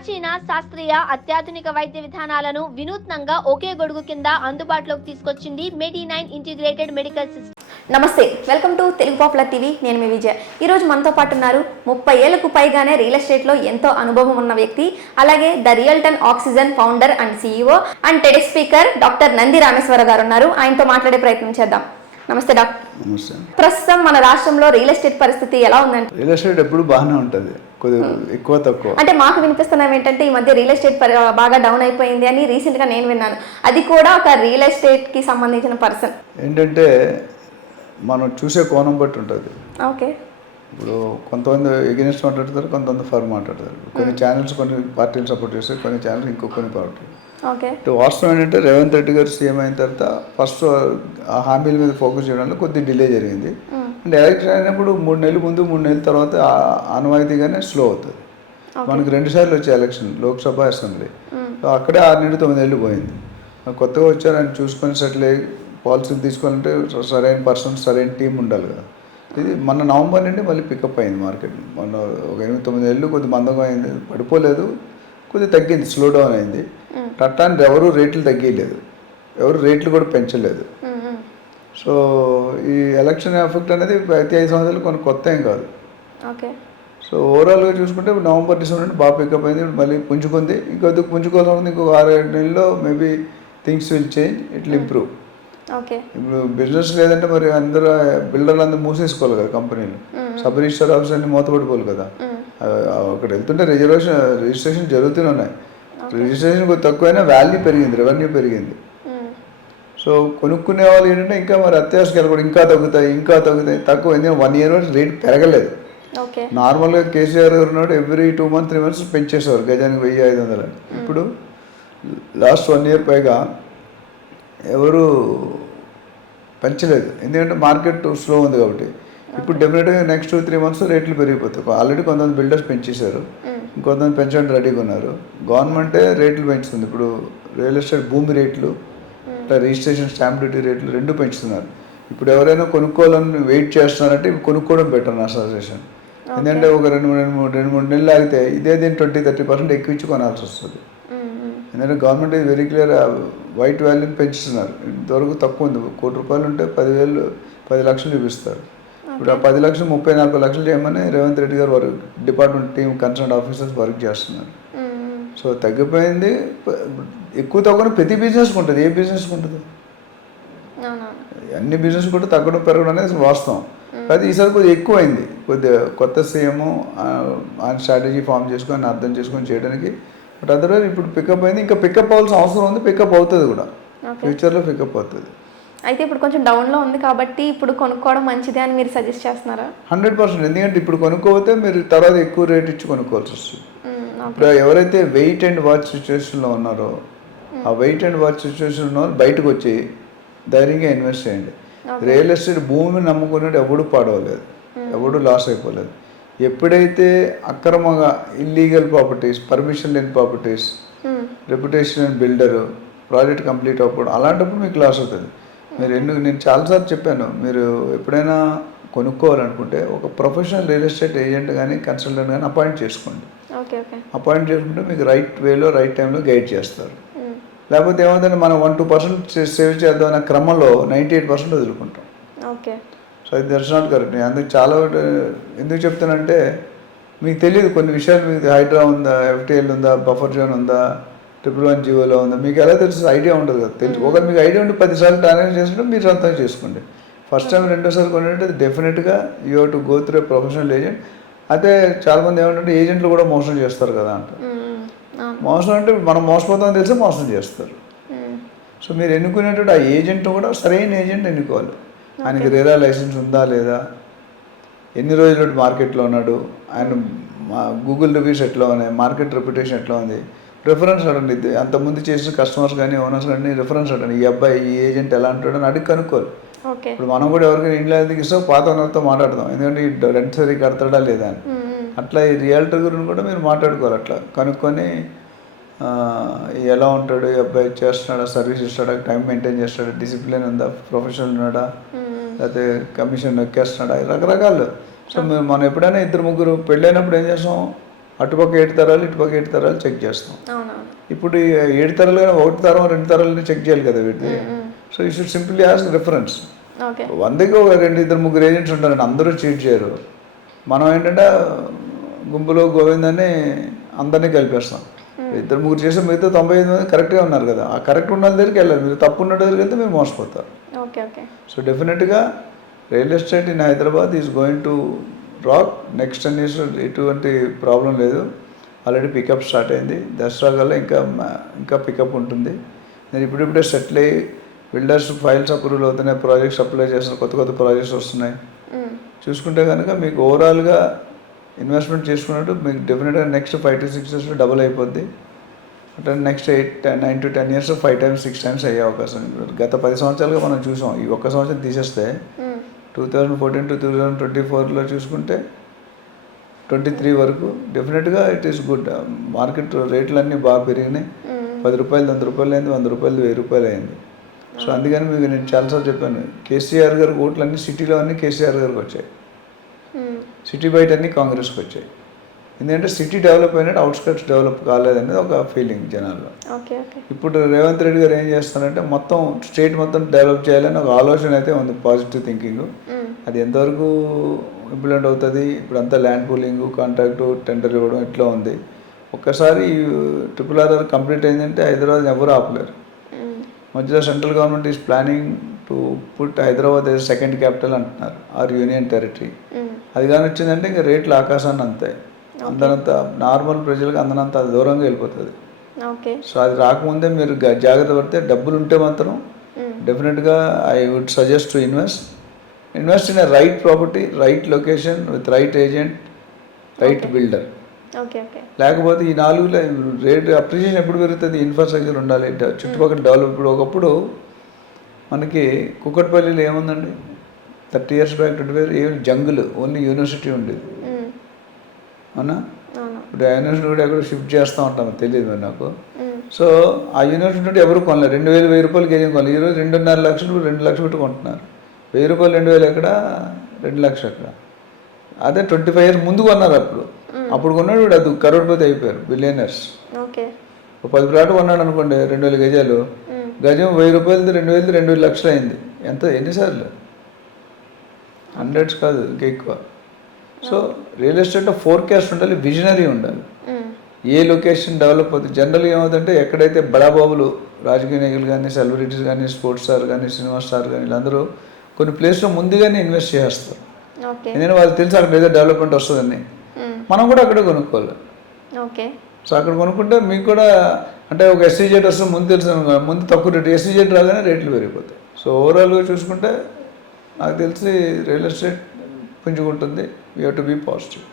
ప్రాచీన శాస్త్రీయ అత్యాధునిక వైద్య విధానాలను వినూత్నంగా ఒకే గొడుగు కింద అందుబాటులోకి తీసుకొచ్చింది మెడి9 ఇంటిగ్రేటెడ్ మెడికల్ సిస్టమ్. నమస్తే, welcome to Telugu popular TV. నేను మీ విజయ. ఈరోజు మనతో పాటు ఉన్నారు 30 ఏళ్లకు పైగానే రియల్ ఎస్టేట్లో ఎంతో అనుభవం ఉన్న వ్యక్తి, అలాగే the realton oxygen founder and CEO and TED speaker doctor Nandi Rameshwara గారు ఉన్నారు. ఆయనతో మాట్లాడే ప్రయత్నం చేద్దాం. నమస్తే డాక్టర్. నమస్తే. ప్రస్తుతం మన రాష్ట్రంలో రియల్ ఎస్టేట్ పరిస్థితి ఎలా ఉందంటే? రియల్ ఎస్టేట్ ఎప్పుడు బాగానే ఉంటుంది, కొద్దిగా ఎక్కువ తక్కువ. అంటే మాకు వినిపిస్తున్నాం ఏంటంటే ఈ మధ్య రియల్ ఎస్టేట్ బాగా డౌన్ అయిపోయింది అని రీసెంట్గా నేను విన్నాను. అది కూడా ఒక రియల్ ఎస్టేట్కి సంబంధించిన పర్సన్. ఏంటంటే మనం చూసే కోణం బట్టి ఉంటుంది. ఓకే. ఇప్పుడు కొంతమంది ఎగెనిస్ట్ మాట్లాడతారు, కొంతమంది ఫర్ మాట్లాడతారు. కొన్ని ఛానల్స్ కొన్ని పార్టీలు సపోర్ట్ చేస్తారు, కొన్ని ఛానల్స్ ఇంకో కొన్ని పార్టీలు. ఓకే. వాస్తవం ఏంటంటే రేవంత్ రెడ్డి గారు సీఎం అయిన తర్వాత ఫస్ట్ ఆ హామీల మీద ఫోకస్ చేయడంలో కొద్దిగా డిలే జరిగింది. అంటే ఎలక్షన్ అయినప్పుడు 3 నెలల ముందు 3 నెలల తర్వాత ఆనవాయితీగానే స్లో అవుతుంది. మనకి 2 సార్లు వచ్చే ఎలక్షన్, లోక్సభ అసెంబ్లీ. అక్కడే 6 నుండి 9 నెలలు పోయింది. కొత్తగా వచ్చారు, ఆయన చూసుకొని సెటిల్ అయ్యి పాలసీలు తీసుకోవాలంటే సరైన పర్సన్, సరైన టీం ఉండాలి కదా. ఇది మన నవంబర్ నుండి మళ్ళీ పికప్ అయింది మార్కెట్. మొన్న ఒక 8-9 నెలలు కొద్దిగా మందంగా అయింది, పడిపోలేదు, కొద్దిగా తగ్గింది, స్లో డౌన్ అయింది. చట్టానికి ఎవరు రేట్లు తగ్గలేదు, ఎవరు రేట్లు కూడా పెంచలేదు. సో ఈ ఎలక్షన్ ఎఫెక్ట్ అనేది ప్రతి 5 సంవత్సరాలు కొన్ని కొత్త ఏం కాదు. ఓకే. సో ఓవరాల్గా చూసుకుంటే నవంబర్ డిసెంబర్ నుండి బాగా పికప్ అయింది, మళ్ళీ పుంజుకుంది. ఇంకొద్దిగా పుంజుకోవాల్సి ఉంది, ఇంకొక 6-7 నెలల్లో maybe things will change, it will improve. Okay. ఇప్పుడు బిజినెస్ లేదంటే మరి అందరూ బిల్డర్లు అందరూ మూసేసుకోవాలి కదా, కంపెనీలు సబ్ రిజిస్టర్ ఆఫీస్ అన్ని మూతపడిపోవాలి కదా. అక్కడ వెళ్తుంటే రిజిస్ట్రేషన్ జరుగుతూనే ఉన్నాయి. రిజిస్ట్రేషన్ కొద్ది తక్కువైనా వాల్యూ పెరిగింది, రెవెన్యూ పెరిగింది. సో కొనుక్కునే వాళ్ళు ఏంటంటే ఇంకా మరి అత్యావసరాలు కూడా ఇంకా తగ్గుతాయి తక్కువ. ఎందుకంటే 1 year వరకు రేట్ పెరగలేదు. నార్మల్గా కేసీఆర్ గారు ఉన్నాడు, ఎవ్రీ 2 months 3 months పెంచేసేవారు గజానికి 1500 అని. ఇప్పుడు లాస్ట్ 1 year పైగా ఎవరు పెంచలేదు, ఎందుకంటే మార్కెట్ స్లో ఉంది కాబట్టి. ఇప్పుడు డెఫినెట్గా నెక్స్ట్ 2-3 months రేట్లు పెరిగిపోతాయి. ఆల్రెడీ కొంతమంది బిల్డర్స్ పెంచేశారు, ఇంకొంతమంది పెంచడానికి రెడీగా ఉన్నారు. గవర్నమెంటే రేట్లు పెంచుతుంది. ఇప్పుడు రియల్ ఎస్టేట్ భూమి రేట్లు, రిజిస్ట్రేషన్ స్టాంప్ డ్యూటీ రేట్లు 2 పెంచుతున్నారు. ఇప్పుడు ఎవరైనా కొనుక్కోవాలని వెయిట్ చేస్తున్నారంటే ఇప్పుడు కొనుక్కోవడం బెటర్ నా సజెషన్. ఎందుకంటే ఒక 2-3 నెలలు ఆగితే ఇదే దీన్ని 20-30% ఎక్కువ ఇచ్చి కొనాల్సి వస్తుంది. ఎందుకంటే గవర్నమెంట్ ఇది వెరీ క్లియర్, వైట్ వాల్యూని పెంచుతున్నారు. ఇంతవరకు తక్కువ ఉంది. ₹1,00,00,000 ఉంటే 10 లక్షలు చూపిస్తారు. ఇప్పుడు ఆ 10 లక్షలు 34 లక్షలు చేయమని రేవంత్ రెడ్డి గారు work department team concern officers work చేస్తున్నారు. సో తగ్గిపోయింది. ఎక్కువ తగ్గడం ప్రతి బిజినెస్కి ఉంటుంది, ఏ బిజినెస్కి ఉంటుంది? అన్ని బిజినెస్ కూడా తగ్గడం పెరగడం అనేది వాస్తవం. అది ఈసారి కొద్దిగా ఎక్కువ అయింది. కొద్దిగా కొత్త సీఎం ఆయన స్ట్రాటజీ ఫామ్ చేసుకొని అర్థం చేసుకొని చేయడానికి. బట్ అదర్వైజ్ ఇప్పుడు పికప్ అయింది, ఇంకా పికప్ అవ్వాల్సిన అవసరం ఉంది, పికప్ అవుతుంది కూడా, ఫ్యూచర్లో పికప్ అవుతుంది. అయితే ఇప్పుడు కొంచెం డౌన్లో ఉంది కాబట్టి ఇప్పుడు కొనుక్కోవడం మంచిదే అని మీరు సజెస్ట్ చేస్తున్నారా? 100%. ఎందుకంటే ఇప్పుడు కొనుక్కోతే మీరు తర్వాత ఎక్కువ రేట్ ఇచ్చి కొనుక్కోవాల్సి వస్తుంది. ఇప్పుడు ఎవరైతే వెయిట్ అండ్ వాచ్ సిచ్యువేషన్లో ఉన్నారో, ఆ వెయిట్ అండ్ వాచ్ సిచ్యువేషన్ ఉన్న వాళ్ళు బయటకు వచ్చి ధైర్యంగా ఇన్వెస్ట్ చేయండి. రియల్ ఎస్టేట్ భూమిని నమ్ముకున్నట్టు ఎవడు పాడవలేదు, ఎవడు లాస్ అయిపోలేదు. ఎప్పుడైతే అక్రమంగా ఇల్లీగల్ ప్రాపర్టీస్, పర్మిషన్ లేని properties, reputation and builder, project complete అవ్వకూడదు, అలాంటప్పుడు మీకు లాస్ అవుతుంది. నేను చాలాసార్లు చెప్పాను, మీరు ఎప్పుడైనా కొనుక్కోవాలనుకుంటే ఒక ప్రొఫెషనల్ రియల్ ఎస్టేట్ ఏజెంట్ కానీ కన్సల్టెంట్ కానీ అపాయింట్ చేసుకోండి. అపాయింట్ చేసుకుంటే మీకు రైట్ వేలో రైట్ టైంలో గైడ్ చేస్తారు. లేకపోతే ఏమవుతుందంటే మనం 1-2% సేవ్ చేద్దాం అనే క్రమంలో 98% వదులుకుంటాం. సో అది దట్స్ నాట్ కరెక్ట్. నేను అందుకు చాలా ఎందుకు చెప్తానంటే మీకు తెలియదు కొన్ని విషయాలు. మీకు హైడ్రా ఉందా, FTL ఉందా, బఫర్ జోన్ ఉందా, 111 జీవోలో ఉందా, మీకు ఎలా తెలుసు? ఐడియా ఉండదు కదా. తెలుసు ఒకటి మీకు ఐడియా ఉంటే 10 సార్లు ట్రాన్సాక్షన్ చేస్తుంటే మీరు సొంతం చేసుకోండి. ఫస్ట్ టైం 2వ సారి కొనంటే డెఫినెట్గా you have to go through a professional agent. అయితే చాలామంది ఏమంటే ఏజెంట్లు కూడా మోసం చేస్తారు కదా అంట. మోసం అంటే మనం మోసపోతామని తెలిసి మోసం చేస్తారు. సో మీరు ఎన్నుకునేటప్పుడు ఆ ఏజెంట్ కూడా సరైన ఏజెంట్ ఎన్నుకోవాలి. ఆయనకి రేరా లైసెన్స్ ఉందా లేదా, ఎన్ని రోజులు మార్కెట్లో ఉన్నాడు, ఆయన గూగుల్ రివ్యూస్ ఎట్లా ఉన్నాయి, మార్కెట్ రెప్యుటేషన్ ఎట్లా ఉంది, రిఫరెన్స్ అడండి. అంతకుముందు చేసిన కస్టమర్స్ కానీ ఓనర్స్ కానీ రిఫరెన్స్ అడండి. ఈ అబ్బాయి ఈ ఏజెంట్ ఎలా అంటాడు అని అడిగి కనుక్కోవాలి. ఇప్పుడు మనం కూడా ఎవరికైనా ఇంట్లో ఎందుకు ఇస్తాం, పాత ఓనర్తో మాట్లాడతాం, ఎందుకంటే ఈ రెంట్ సరి కడతాడా లేదా అని. అట్లా ఈ రియల్టర్ గురించి కూడా మీరు మాట్లాడుకోవాలి. అట్లా కనుక్కొని ఎలా ఉంటాడు, ఈ అబ్బాయి చేస్తున్నాడా, సర్వీస్ ఇస్తాడా, టైం మెయింటైన్ చేస్తాడా, డిసిప్లిన్ ఉందా, ప్రొఫెషనల్ ఉన్నాడా, లేకపోతే కమిషన్ ఎక్కేస్తున్నాడా, రకరకాలు. సో మనం ఎప్పుడైనా 2-3 పెళ్ళైనప్పుడు ఏం చేస్తాం, అటుపక్క 7 తరాలు ఇటుపక్క 7 తరాలు చెక్ చేస్తాం. అవునవును. ఇప్పుడు ఈ 7 తరాలు కానీ 1 తరం 2 తరాలని చెక్ చేయాలి కదా వీటిని. So you should simply ask reference. Okay. 100కి ఒక 2 2 3 ఏజెంట్స్ ఉంటారండి, అందరూ చీట్ చేయరు. మనం ఏంటంటే గుంపులో గోవిందని అందరినీ కలిపేస్తాం. 2 3 చేస్తే మిగతా 95 మంది కరెక్ట్గా ఉన్నారు కదా, ఆ కరెక్ట్ ఉన్న దగ్గరికి వెళ్ళాలి. మీరు తప్పు ఉన్న దగ్గరికి వెళ్తే మీరు మోసపోతారు. ఓకే. ఓకే. సో డెఫినెట్గా real estate in Hyderabad is going to rock. Next 10 years ఎటువంటి ప్రాబ్లం లేదు. ఆల్రెడీ పికప్ స్టార్ట్ అయింది. దసరా కల్లా ఇంకా పికప్ ఉంటుంది. నేను ఇప్పుడిప్పుడే సెటిల్ అయ్యి బిల్డర్స్ ఫైల్స్ అప్రూవల్ అవుతున్నాయి, ప్రాజెక్ట్స్ అప్లై చేస్తున్నారు, కొత్త కొత్త ప్రాజెక్ట్స్ వస్తున్నాయి. చూసుకుంటే కనుక మీకు ఓవరాల్గా ఇన్వెస్ట్మెంట్ చేసుకున్నట్టు మీకు డెఫినెట్గా నెక్స్ట్ 5 to 6 years డబుల్ అయిపోద్ది. అంటే next 9 to 10 years 5 times 6 times అయ్యే అవకాశం ఉంది. గత 10 సంవత్సరాలుగా మనం చూసాం. ఈ ఒక్క సంవత్సరం తీసేస్తే 2014 to 2024లో చూసుకుంటే 23 వరకు డెఫినెట్గా ఇట్ ఈస్ గుడ్. మార్కెట్ రేట్లన్నీ బాగా పెరిగినాయి. 10 రూపాయలు 100 రూపాయలు అయింది, 100 రూపాయలు 1000 రూపాయలు అయింది. సో అందుకని మీకు నేను చాలాసార్లు చెప్పాను, కేసీఆర్ గారి ఓట్లు అన్నీ సిటీలో అన్నీ కేసీఆర్ గారికి వచ్చాయి, సిటీ బయట అన్నీ కాంగ్రెస్కి వచ్చాయి. ఎందుకంటే సిటీ డెవలప్ అయినట్టు అవుట్స్కట్స్ డెవలప్ కాలేదనేది ఒక ఫీలింగ్ జనాల్లో. ఇప్పుడు రేవంత్ రెడ్డి గారు ఏం చేస్తారంటే మొత్తం స్టేట్ మొత్తం డెవలప్ చేయాలని ఒక ఆలోచన అయితే ఉంది, పాజిటివ్ థింకింగ్. అది ఎంతవరకు ఇంప్లిమెంట్ అవుతుంది? ఇప్పుడు అంతా ల్యాండ్ పూలింగ్, కాంట్రాక్టు, టెండర్ ఇవ్వడం ఇట్లా ఉంది. ఒక్కసారి RRR కంప్లీట్ అయిందంటే హైదరాబాద్ ఎవరు ఆపలేరు. మధ్యలో central government is planning to put Hyderabad as second capital అంటున్నారు, ఆర్ యూనియన్ టెరిటరీ. అది కానీ వచ్చిందంటే ఇంకా రేట్లు ఆకాశాన్ని అంతాయి. అందనంత నార్మల్ ప్రజలకు అందనంత దూరంగా వెళ్ళిపోతుంది. సో అది రాకముందే మీరు జాగ్రత్త పడితే, డబ్బులు ఉంటే మాత్రం డెఫినెట్గా I would suggest to invest in a right property, right location, with right agent, right builder. లేకపోతే ఈ 4 రేట్ అప్రిషియేషన్ ఎప్పుడు పెరుగుతుంది? ఇన్ఫ్రాస్ట్రక్చర్ ఉండాలి, చుట్టుపక్కల డెవలప్. ఇప్పుడు ఒకప్పుడు మనకి కుక్కట్పల్లిలో ఏముందండి, 30 years back 25 years jungle, only university ఉండేది, అవునా? ఇప్పుడు ఆ యూనివర్సిటీ కూడా ఎక్కడ షిఫ్ట్ చేస్తూ ఉంటాం, తెలియదు మరి నాకు. సో ఆ యూనివర్సిటీ నుండి ఎవరు కొనలేరు. 2000 1000 రూపాయలకి ఏం కొనలేదు. ఈరోజు 2.5 లక్షలు 2 లక్షలు పెట్టి కొంటున్నారు. 1000 రూపాయలు 2000 ఎక్కడ, 2 లక్షలు ఎక్కడ? అదే 25 years ముందు కొన్నారు. అప్పుడు కొన్నాడు వీడు అది కరోడ్పతి అయిపోయారు, బిలియనర్స్. 10 ప్లాట్ కొన్నాడు అనుకోండి, 2000 గజాలు, గజం 1000 రూపాయలది 2000 2000 లక్షలు అయింది. ఎంత ఎన్నిసార్లు? హండ్రెడ్స్ కాదు, ఇంకా ఎక్కువ. సో రియల్ ఎస్టేట్లో ఫోర్కాస్ట్ ఉండాలి, విజనరీ ఉండాలి. ఏ లొకేషన్ డెవలప్ అవుతుంది? జనరల్గా ఏమవుతుందంటే ఎక్కడైతే బడాబాబులు, రాజకీయ నాయకులు కానీ, సెలబ్రిటీస్ కానీ, స్పోర్ట్స్ స్టార్ కానీ, సినిమా స్టార్ కానీ, వీళ్ళందరూ కొన్ని ప్లేస్లో ముందుగానే ఇన్వెస్ట్ చేస్తారు. ఎందుకంటే వాళ్ళకి తెలుసు అక్కడ ఏదో డెవలప్మెంట్ వస్తుందని. మనం కూడా అక్కడే కొనుక్కోవాలి. సో అక్కడ కొనుక్కుంటే మీకు కూడా అంటే ఒక SEZ వస్తుంది ముందు తెలుసు, ముందు తక్కువ రేటు, SEZ రాగానే రేట్లు పెరిగిపోతాయి. సో ఓవరాల్గా చూసుకుంటే నాకు తెలిసి రియల్ ఎస్టేట్ పుంజుకుంటుంది. You have to be positive.